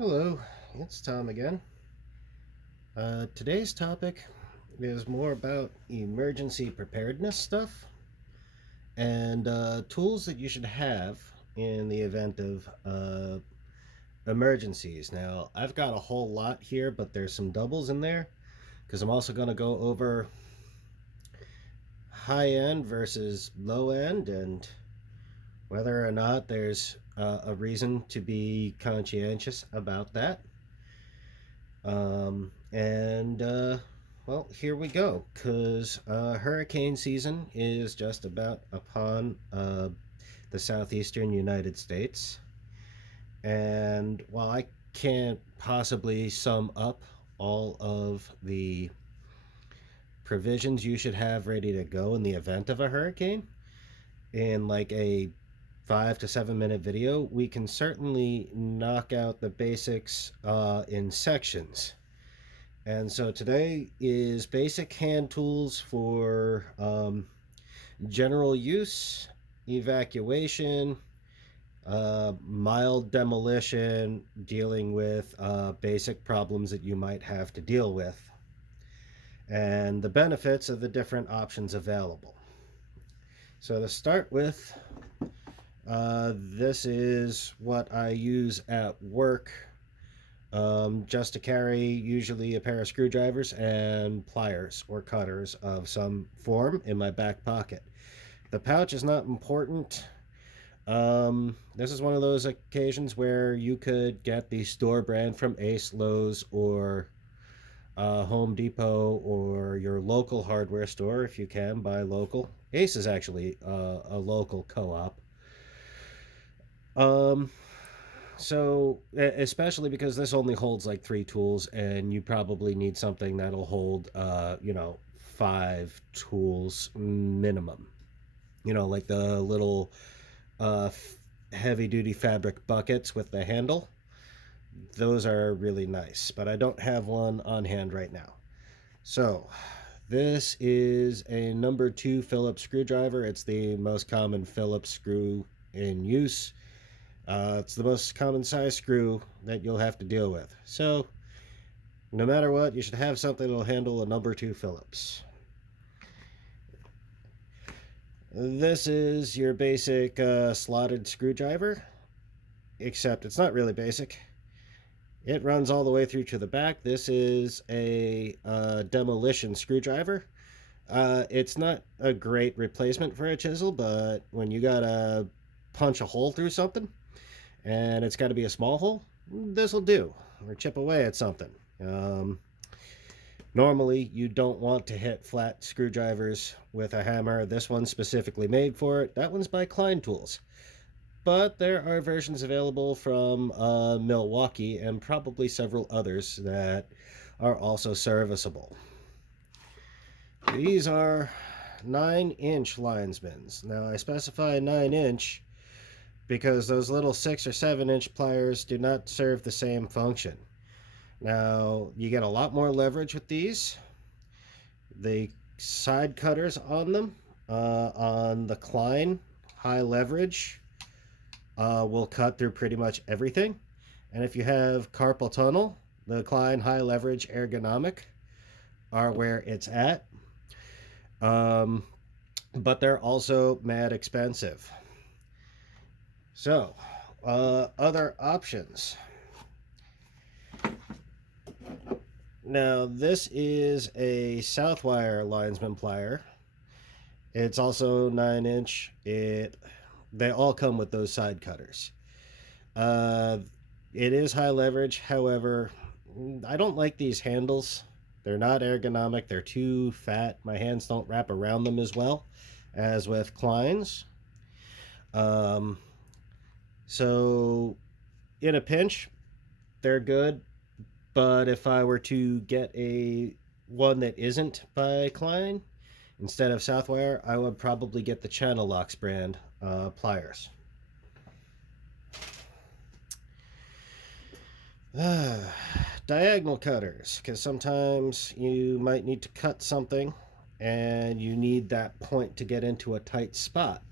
Hello, it's Tom again. Today's topic is more about emergency preparedness stuff and tools that you should have in the event of emergencies. Now, I've got a whole lot here, but there's some doubles in there because I'm also going to go over high end versus low end and whether or not there's a reason to be conscientious about that. Well, here we go, because hurricane season is just about upon the southeastern United States. And while I can't possibly sum up all of the provisions you should have ready to go in the event of a hurricane in like a 5 to 7 minute video, we can certainly knock out the basics in sections. And so today is basic hand tools for general use, evacuation, mild demolition, dealing with basic problems that you might have to deal with, and the benefits of the different options available. So to start with, this is what I use at work, just to carry usually a pair of screwdrivers and pliers or cutters of some form in my back pocket. The pouch is not important. This is one of those occasions where you could get the store brand from Ace, Lowe's, or Home Depot, or your local hardware store if you can buy local. Ace is actually a local co-op. So, especially because this only holds like 3 tools, and you probably need something that'll hold, 5 tools minimum. Like the little heavy duty fabric buckets with the handle. Those are really nice, but I don't have one on hand right now. So, this is a number 2 Phillips screwdriver. It's the most common Phillips screw in use. It's the most common size screw that you'll have to deal with. So, no matter what, you should have something that'll handle a number 2 Phillips. This is your basic slotted screwdriver, except it's not really basic. It runs all the way through to the back. This is a demolition screwdriver. It's not a great replacement for a chisel, but when you gotta punch a hole through something, and it's got to be a small hole, this will do, or chip away at something. Normally you don't want to hit flat screwdrivers with a hammer. This one's specifically made for it. That one's by Klein Tools, but there are versions available from Milwaukee and probably several others that are also serviceable. These are 9-inch linesmans. Now I specify 9-inch because those little 6 or 7-inch pliers do not serve the same function. Now, you get a lot more leverage with these. The side cutters on them, on the Klein high leverage, will cut through pretty much everything. And if you have carpal tunnel, the Klein high leverage ergonomic are where it's at. But they're also mad expensive. So, other options. Now, this is a Southwire linesman plier. It's also 9-inch. They all come with those side cutters. It is high leverage. However, I don't like these handles. They're not ergonomic. They're too fat. My hands don't wrap around them as well as with Klein's. So in a pinch, they're good, but if I were to get a one that isn't by Klein instead of Southwire, I would probably get the Channel Locks brand pliers. Diagonal cutters, because sometimes you might need to cut something and you need that point to get into a tight spot.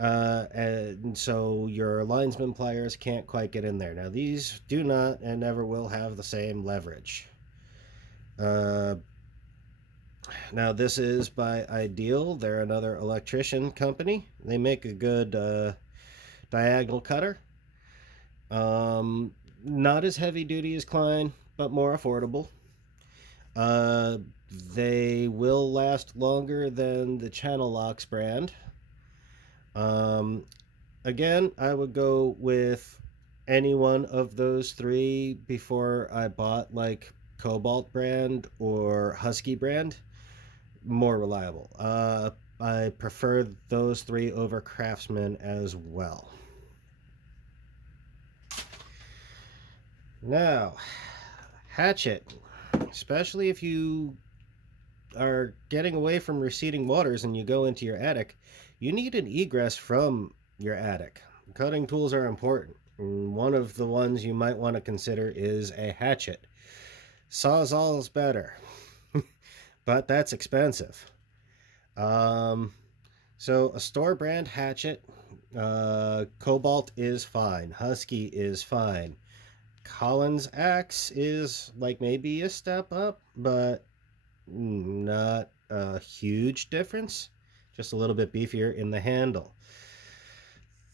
And so your linesman pliers can't quite get in there. Now, these do not and never will have the same leverage. Uh, Now, this is by Ideal. They're another electrician company. They make a good diagonal cutter. Um, Not as heavy duty as Klein, but more affordable. Uh, they will last longer than the Channel Locks brand. Um, Again, I would go with any one of those three before I bought like Cobalt brand or Husky brand. More reliable. I prefer those three over Craftsman as well. Now, hatchet, especially if you are getting away from receding waters and you go into your attic, you need an egress from your attic. Cutting tools are important. One of the ones you might want to consider is a hatchet. Sawzall's better, but that's expensive. Um, so a store brand hatchet, Cobalt is fine. Husky is fine. Collins axe is like maybe a step up, but not a huge difference. Just a little bit beefier in the handle.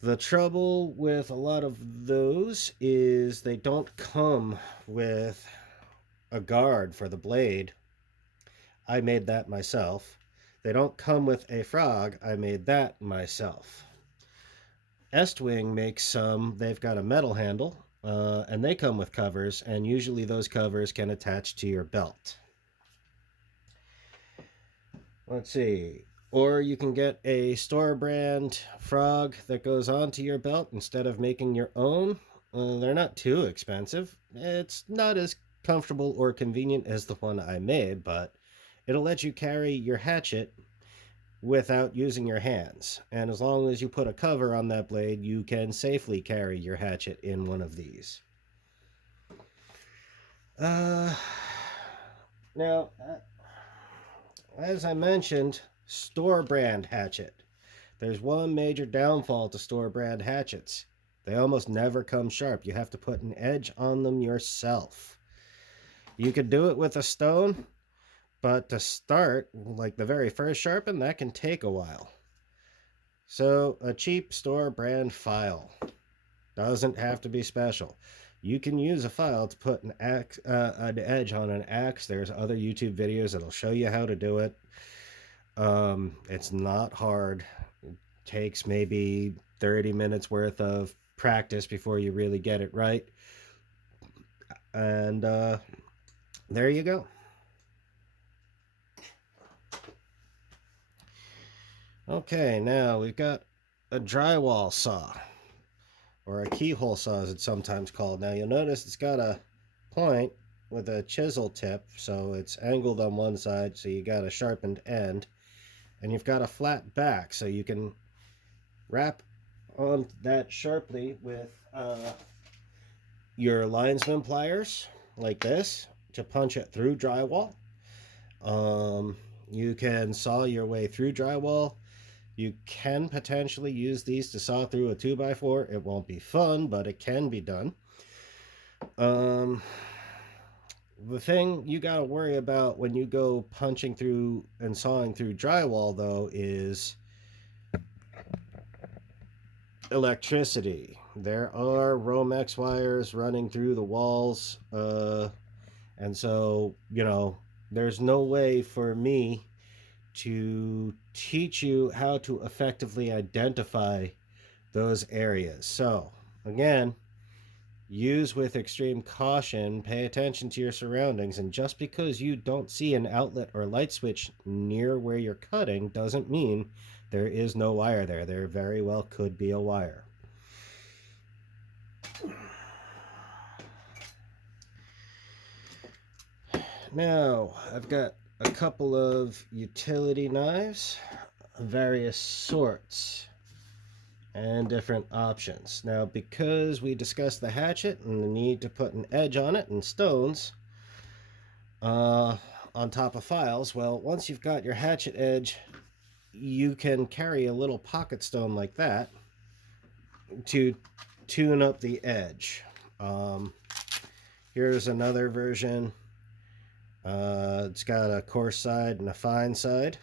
The trouble with a lot of those is they don't come with a guard for the blade. I made that myself. They don't come with a frog. I made that myself. Estwing makes some. They've got a metal handle, and they come with covers, and usually those covers can attach to your belt. Let's see. Or you can get a store brand frog that goes onto your belt instead of making your own. They're not too expensive. It's not as comfortable or convenient as the one I made, but it'll let you carry your hatchet without using your hands. And as long as you put a cover on that blade, you can safely carry your hatchet in one of these. Now, as I mentioned, store brand hatchet. There's one major downfall to store brand hatchets. They almost never come sharp. You have to put an edge on them yourself. You could do it with a stone, but to start, like the very first sharpen, that can take a while. So a cheap store brand file doesn't have to be special. You can use a file to put an edge on an axe. There's other YouTube videos that'll show you how to do it. It's not hard. It takes maybe 30 minutes worth of practice before you really get it right. And there you go. Okay, now we've got a drywall saw, or a keyhole saw as it's sometimes called. Now you'll notice it's got a point with a chisel tip, so it's angled on one side, so you got a sharpened end, and you've got a flat back, so you can wrap on that sharply with your linesman pliers, like this, to punch it through drywall. You can saw your way through drywall. You can potentially use these to saw through a 2x4. It won't be fun, but it can be done. The thing you got to worry about when you go punching through and sawing through drywall, though, is electricity. There are Romex wires running through the walls, and so, there's no way for me to teach you how to effectively identify those areas. So, again, use with extreme caution, pay attention to your surroundings, and just because you don't see an outlet or light switch near where you're cutting doesn't mean there is no wire there. There very well could be a wire. Now, I've got a couple of utility knives, various sorts, and different options. Now, because we discussed the hatchet and the need to put an edge on it and stones on top of files, well, once you've got your hatchet edge, you can carry a little pocket stone like that to tune up the edge. Um, Here's another version. It's got a coarse side and a fine side.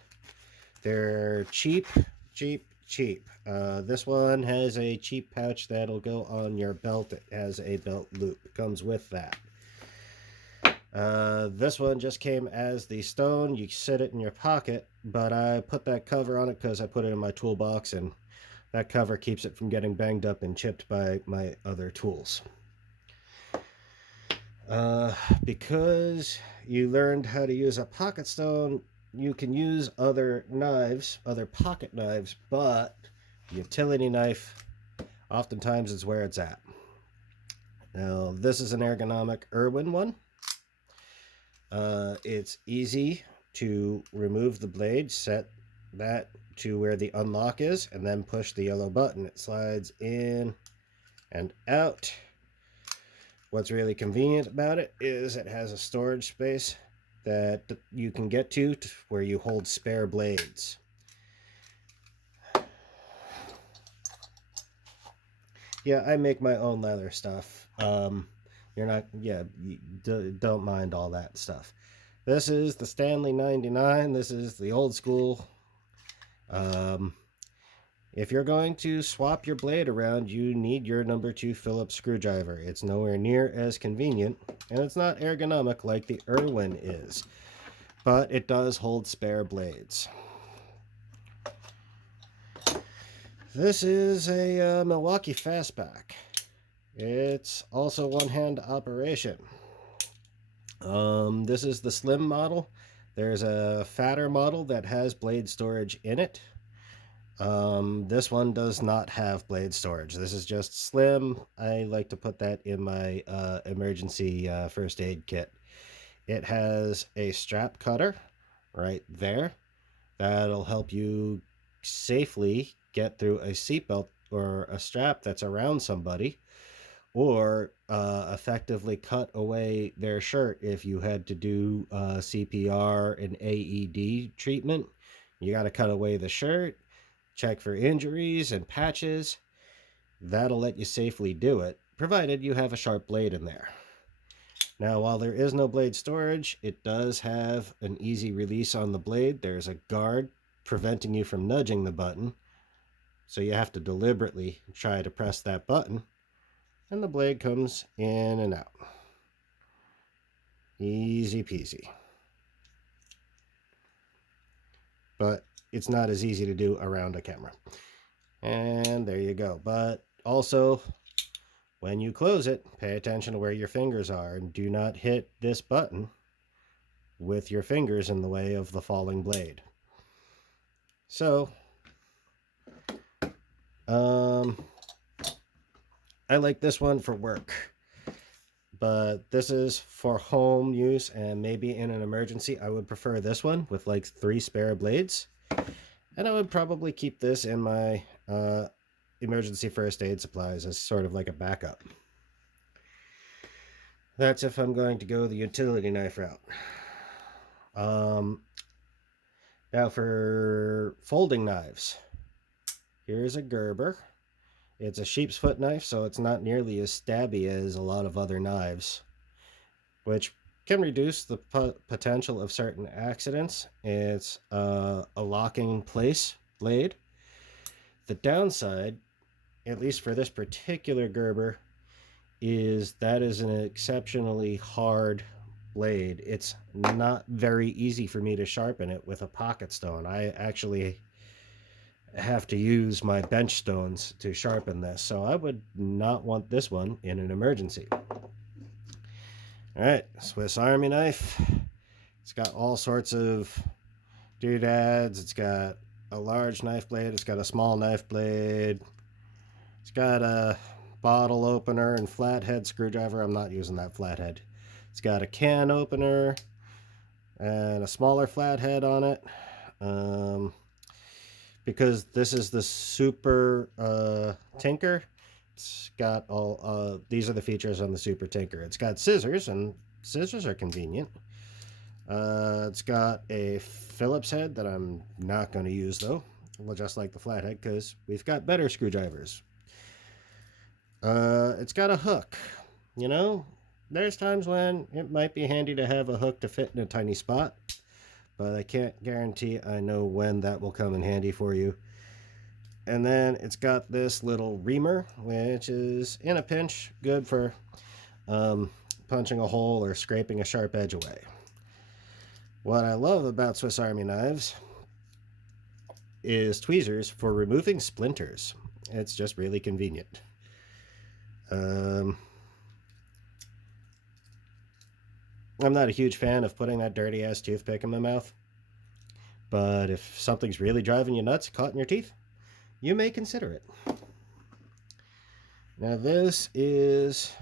They're cheap, cheap, cheap. This one has a cheap pouch that'll go on your belt. It has a belt loop. It comes with that. This one just came as the stone. You set it in your pocket, but I put that cover on it because I put it in my toolbox, and that cover keeps it from getting banged up and chipped by my other tools. Because you learned how to use a pocket stone, you can use other knives, other pocket knives, but utility knife oftentimes is where it's at. Now, this is an ergonomic Irwin one. It's easy to remove the blade, set that to where the unlock is, and then push the yellow button. It slides in and out. What's really convenient about it is it has a storage space that you can get to where you hold spare blades. Yeah, I make my own leather stuff. You're not, yeah, you don't mind all that stuff. This is the Stanley 99. This is the old school. If you're going to swap your blade around, you need your number 2 Phillips screwdriver. It's nowhere near as convenient, and it's not ergonomic like the Irwin is, but it does hold spare blades. This is a Milwaukee Fastback. It's also one-hand operation. This is the slim model. There's a fatter model that has blade storage in it. This one does not have blade storage. This is just slim. I like to put that in my emergency first aid kit. It has a strap cutter right there. That'll help you safely get through a seatbelt or a strap that's around somebody, or effectively cut away their shirt if you had to do CPR and AED treatment. You got to cut away the shirt, check for injuries and patches. That'll let you safely do it, provided you have a sharp blade in there. Now, while there is no blade storage, it does have an easy release on the blade. There's a guard preventing you from nudging the button, so you have to deliberately try to press that button, and the blade comes in and out. Easy peasy. But it's not as easy to do around a camera. And there you go. But also, when you close it, pay attention to where your fingers are, and do not hit this button with your fingers in the way of the falling blade. So, I like this one for work, but this is for home use, and maybe in an emergency I would prefer this one with like 3 spare blades, and I would probably keep this in my emergency first aid supplies as sort of like a backup. That's if I'm going to go the utility knife route. Now for folding knives, here's a Gerber. It's a sheep's foot knife, so it's not nearly as stabby as a lot of other knives, which can reduce the potential of certain accidents. It's a locking place blade. The downside, at least for this particular Gerber, is that is an exceptionally hard blade. It's not very easy for me to sharpen it with a pocket stone. I actually have to use my bench stones to sharpen this, so I would not want this one in an emergency. Alright, Swiss Army knife. It's got all sorts of doodads. It's got a large knife blade, it's got a small knife blade, it's got a bottle opener and flathead screwdriver. I'm not using that flathead. It's got a can opener and a smaller flathead on it. Because this is the Super Tinker, it's got all these are the features on the Super Tinker. It's got scissors, and scissors are convenient. It's got a Phillips head that I'm not going to use though, well, just like the flathead, because we've got better screwdrivers. It's got a hook. You know, there's times when it might be handy to have a hook to fit in a tiny spot, but I can't guarantee I know when that will come in handy for you. And then it's got this little reamer, which is in a pinch good for punching a hole or scraping a sharp edge away. What I love about Swiss Army knives is tweezers for removing splinters. It's just really convenient. I'm not a huge fan of putting that dirty ass toothpick in my mouth, but if something's really driving you nuts, caught in your teeth, you may consider it. Now this is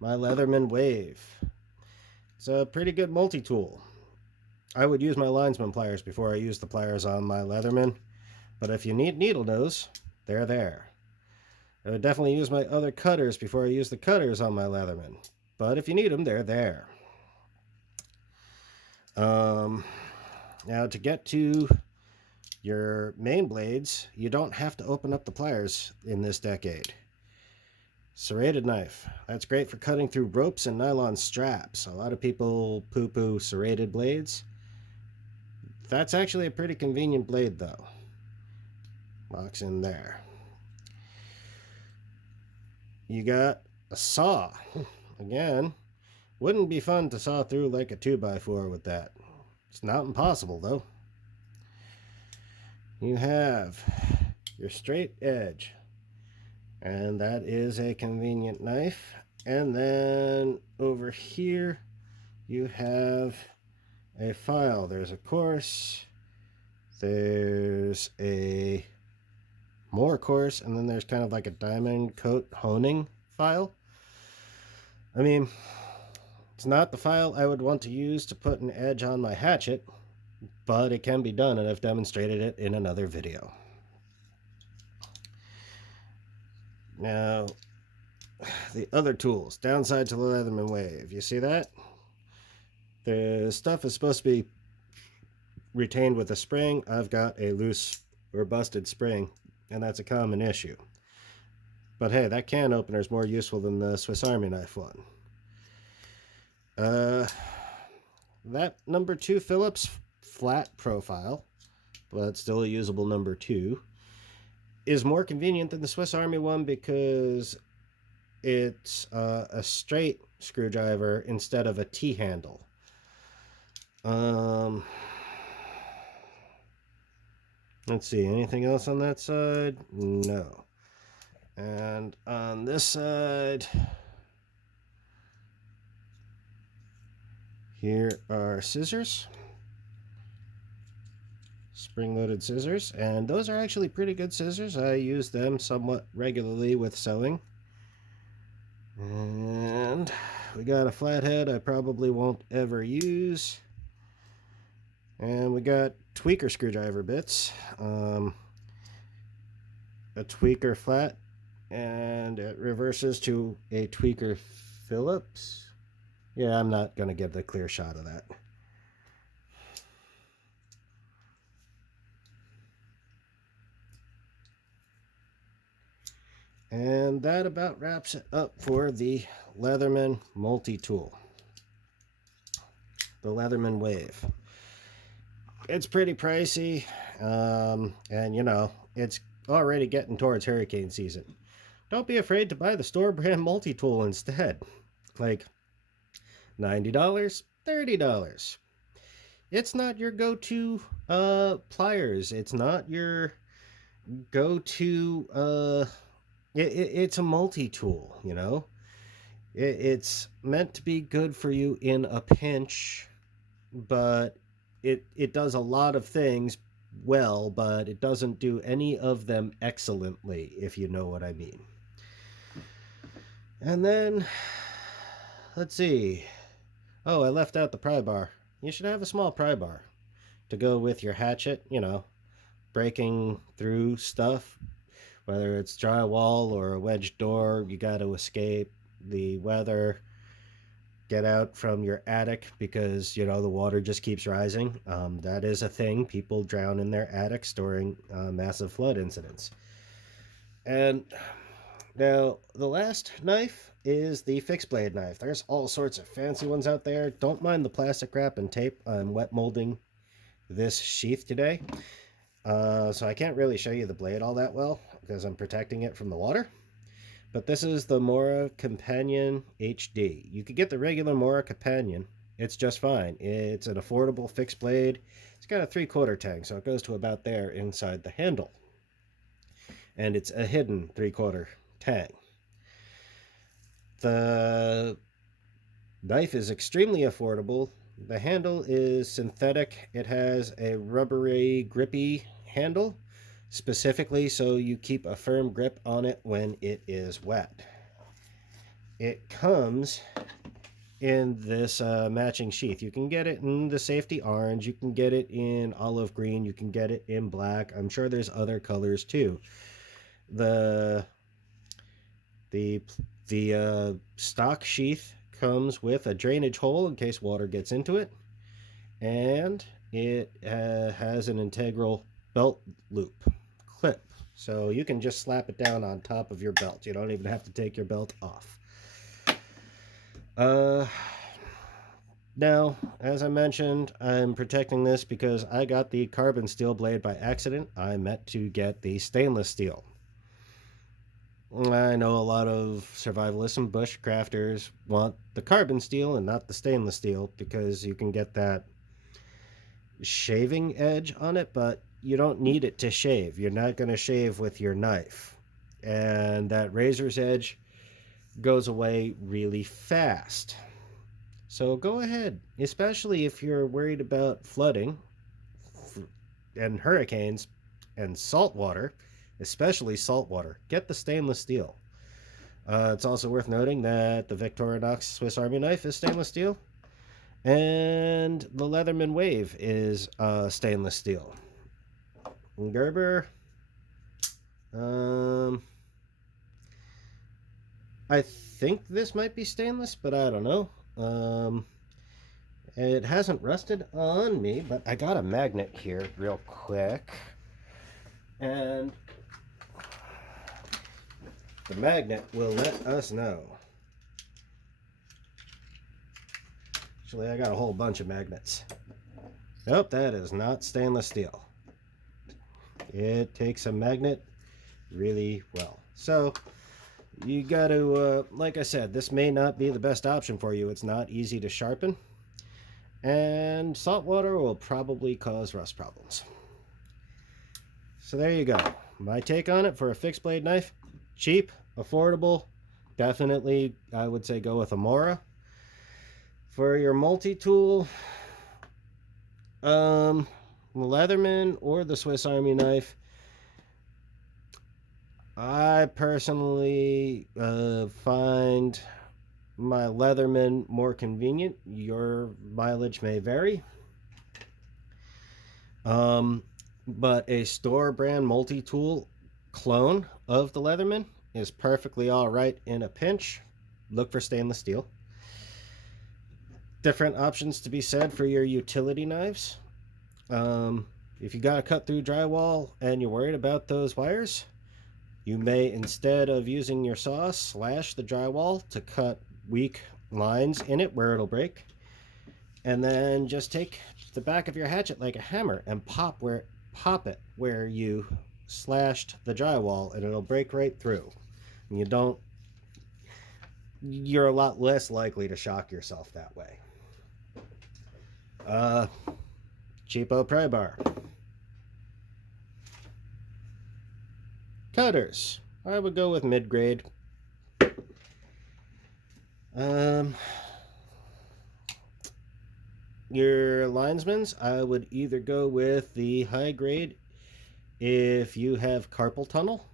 my Leatherman Wave. It's a pretty good multi-tool. I would use my linesman pliers before I use the pliers on my Leatherman, but if you need needle nose, they're there. I would definitely use my other cutters before I use the cutters on my Leatherman, but if you need them, they're there. Now to get to your main blades, you don't have to open up the pliers in this decade. Serrated knife. That's great for cutting through ropes and nylon straps. A lot of people poo-poo serrated blades. That's actually a pretty convenient blade though. Locks in there. You got a saw. Again, wouldn't be fun to saw through like a 2x4 with that. It's not impossible though. You have your straight edge, and that is a convenient knife. And then over here you have a file. There's a course, there's a more course, and then there's kind of like a diamond coat honing file. I mean, it's not the file I would want to use to put an edge on my hatchet, but it can be done, and I've demonstrated it in another video. Now, the other tools, downside to the Leatherman Wave. You see that? The stuff is supposed to be retained with a spring. I've got a loose or busted spring, and that's a common issue. But hey, that can opener is more useful than the Swiss Army knife one. That number 2 Phillips flat profile, but still a usable number 2, is more convenient than the Swiss Army one because it's a straight screwdriver instead of a T-handle. Let's see, anything else on that side? No. And on this side, here are scissors. Spring-loaded scissors, and those are actually pretty good scissors. I use them somewhat regularly with sewing. And we got a flathead I probably won't ever use. And we got tweaker screwdriver bits. A tweaker flat, and it reverses to a tweaker Phillips. Yeah, I'm not going to give the clear shot of that. And that about wraps it up for the Leatherman multi-tool. The Leatherman Wave. It's pretty pricey, and you know, it's already getting towards hurricane season. Don't be afraid to buy the store brand multi-tool instead. Like $90, $30. It's not your go-to pliers. It's not your go-to it's a multi-tool, you know. It's meant to be good for you in a pinch, but it does a lot of things well, but it doesn't do any of them excellently, if you know what I mean. And then, let's see. Oh, I left out the pry bar. You should have a small pry bar to go with your hatchet, you know, breaking through stuff. Whether it's drywall or a wedged door, you got to escape the weather. get out from your attic because, you know, the water just keeps rising. That is a thing. People drown in their attics during massive flood incidents. And now, the last knife is the fixed blade knife. There's all sorts of fancy ones out there. Don't mind the plastic wrap and tape. I'm wet molding this sheath today. So I can't really show you the blade all that well because I'm protecting it from the water. But this is the Mora Companion HD. You could get the regular Mora Companion. It's just fine. It's an affordable fixed blade. It's got a 3/4 tang, so it goes to about there inside the handle. And it's a hidden 3/4 tang. The knife is extremely affordable. The handle is synthetic. It has a rubbery, grippy handle, specifically so you keep a firm grip on it when it is wet. It comes in this matching sheath. You can get it in the safety orange, you can get it in olive green, you can get it in black. I'm sure there's other colors too. The stock sheath comes with a drainage hole in case water gets into it, and it has an integral belt loop clip, so you can just slap it down on top of your belt. You don't even have to take your belt off. Now, as I mentioned, I'm protecting this because I got the carbon steel blade by accident. I meant to get the stainless steel. I know a lot of survivalists and bushcrafters want the carbon steel and not the stainless steel because you can get that shaving edge on it, but you don't need it to shave. You're not going to shave with your knife. And that razor's edge goes away really fast. So go ahead, especially if you're worried about flooding and hurricanes and salt water, especially salt water. Get the stainless steel. It's also worth noting that the Victorinox Swiss Army knife is stainless steel, and the Leatherman Wave is stainless steel. Gerber, I think this might be stainless, but I don't know. It hasn't rusted on me, but I got a magnet here real quick, and the magnet will let us know. Actually, I got a whole bunch of magnets. Nope, that is not stainless steel. It takes a magnet really well. So you got to, like I said, this may not be the best option for you. It's not easy to sharpen, and salt water will probably cause rust problems. So there you go. My take on it for a fixed blade knife: cheap, affordable. Definitely, I would say go with a Mora. For your multi-tool, Leatherman or the Swiss Army knife, I personally find my Leatherman more convenient. Your mileage may vary. But a store brand multi-tool clone of the Leatherman is perfectly all right in a pinch. Look for stainless steel. Different options to be said for your utility knives. If you got to cut through drywall and you're worried about those wires, you may, instead of using your saw, slash the drywall to cut weak lines in it where it'll break, and then just take the back of your hatchet like a hammer and pop it where you slashed the drywall, and it'll break right through. And you're a lot less likely to shock yourself that way. Cheapo pry bar. Cutters, I would go with mid-grade. Your linesmans, I would either go with the high grade if you have carpal tunnel,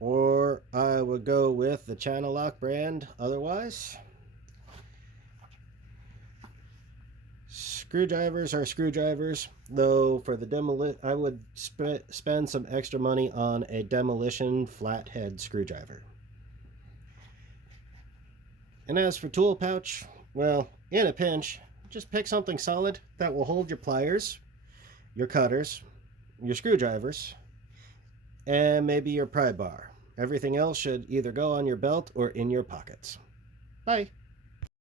or I would go with the Channel Lock brand otherwise. Screwdrivers are screwdrivers, though for the I would spend some extra money on a demolition flathead screwdriver. And as for tool pouch, Well, in a pinch, just pick something solid that will hold your pliers, your cutters, your screwdrivers, and maybe your pry bar. Everything else should either go on your belt or in your pockets. Bye.